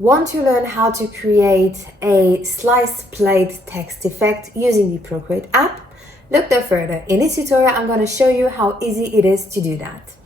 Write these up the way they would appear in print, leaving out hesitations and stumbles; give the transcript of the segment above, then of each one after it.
Want to learn how to create a sliced plaid text effect using the Procreate app? Look no further. In this tutorial, I'm going to show you how easy it is to do that.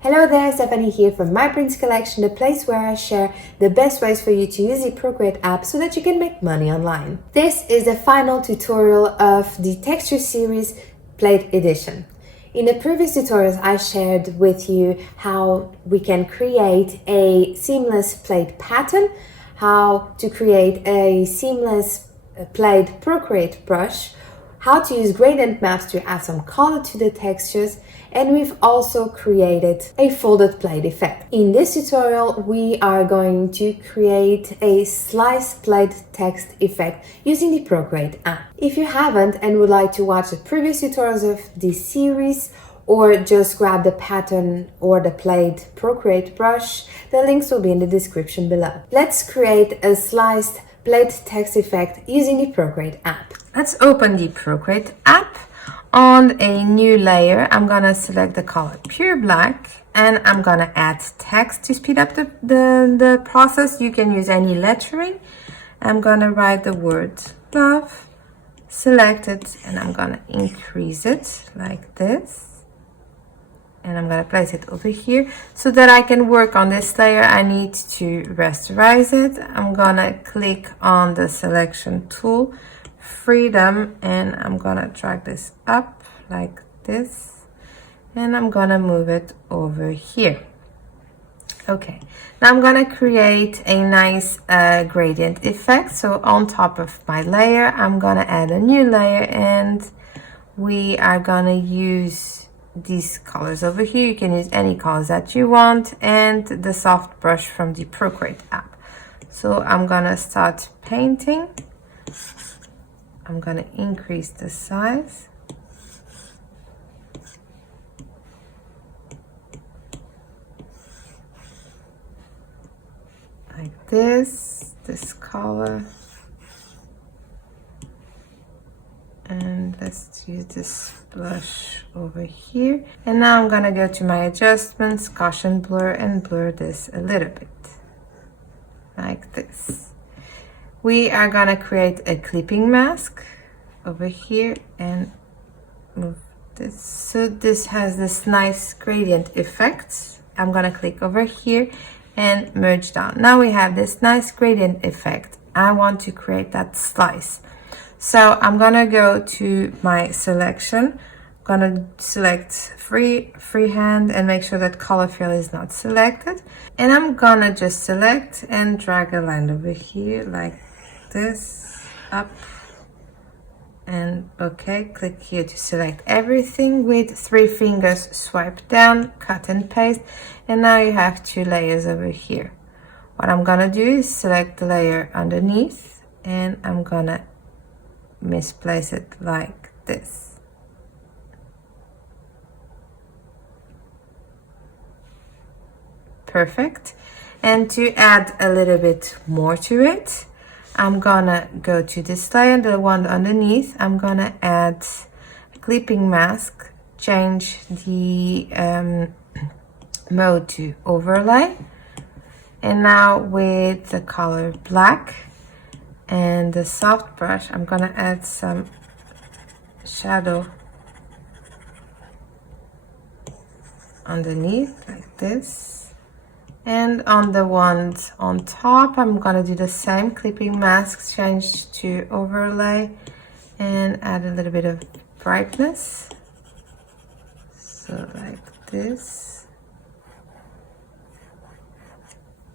Hello there, Stephanie here from My Prints Collection, the place where I share the best ways for you to use the Procreate app so that you can make money online. This is the final tutorial of the texture series Plaid Edition. In the previous tutorials, I shared with you how we can create a seamless plaid pattern, how to create a seamless plaid Procreate brush, how to use gradient maps to add some color to the textures, and we've also created a folded plaid effect. In this tutorial, we are going to create a sliced plaid text effect using the Procreate app. If you haven't and would like to watch the previous tutorials of this series, or just grab the pattern or the Plaid Procreate brush, the links will be in the description below. Let's create a sliced plaid text effect using the Procreate app. Let's open the Procreate app. On a new layer, I'm gonna select the color Pure Black and I'm gonna add text to speed up the process. You can use any lettering. I'm gonna write the word love, select it, and I'm gonna increase it like this. And I'm gonna place it over here. So that I can work on this layer, I need to rasterize it. I'm gonna click on the selection tool, freedom, and I'm gonna drag this up like this, and I'm gonna move it over here. Okay, now I'm gonna create a nice gradient effect. So on top of my layer, I'm gonna add a new layer, and we are gonna use these colors over here. You can use any colors that you want, and the soft brush from the Procreate app. So I'm gonna start painting. I'm gonna increase the size. Like this color. And let's use this blush over here. And now I'm gonna go to my adjustments, caution blur, and blur this a little bit. Like this. We are gonna create a clipping mask over here and move this. So this has this nice gradient effect. I'm gonna click over here and merge down. Now we have this nice gradient effect. I want to create that slice. So I'm gonna go to my selection. I'm gonna select freehand and make sure that color fill is not selected. And I'm gonna just select and drag a line over here like this, up, and okay, click here to select everything. With 3 fingers, swipe down, cut and paste, and now you have 2 layers over here. What I'm gonna do is select the layer underneath, and I'm gonna misplace it like this. Perfect. And to add a little bit more to it, I'm gonna go to this layer, the one underneath. I'm gonna add a clipping mask, change the mode to overlay. And now with the color black and the soft brush, I'm gonna add some shadow underneath like this. And on the ones on top, I'm gonna do the same, clipping mask, change to overlay, and add a little bit of brightness. So like this.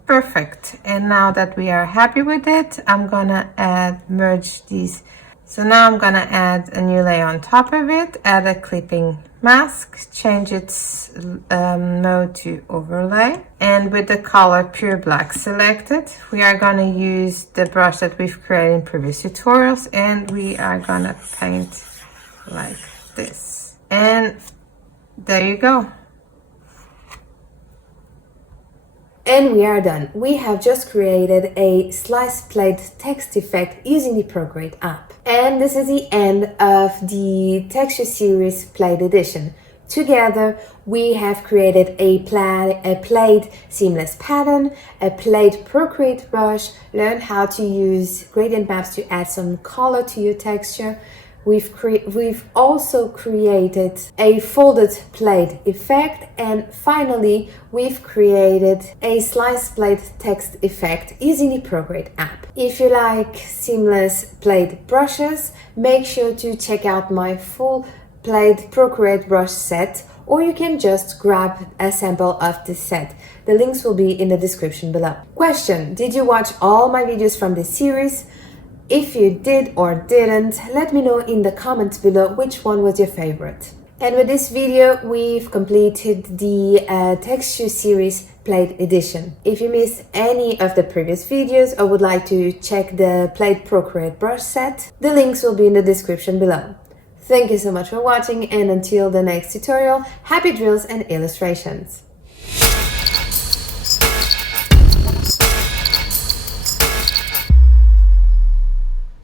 Perfect. And now that we are happy with it, I'm gonna merge these. So now I'm gonna add a new layer on top of it, add a clipping mask, change its mode to overlay, and with the color Pure Black selected, we are gonna use the brush that we've created in previous tutorials, and we are gonna paint like this. And there you go. And we are done. We have just created a sliced plaid text effect using the Procreate app. And this is the end of the texture series Plaid Edition. Together, we have created a plaid seamless pattern, a plaid Procreate brush, learned how to use gradient maps to add some color to your texture. We've also created a folded plaid effect, and finally we've created a sliced plaid text effect using the Procreate app. If you like seamless plaid brushes, make sure to check out my full Plaid Procreate Brush set, or you can just grab a sample of this set. The links will be in the description below. Question: did you watch all my videos from this series? If you did or didn't, let me know in the comments below which one was your favorite. And with this video, we've completed the texture series Plaid Edition. If you missed any of the previous videos or would like to check the Plaid Procreate Brush set, the links will be in the description below. Thank you so much for watching, and until the next tutorial, happy drills and illustrations!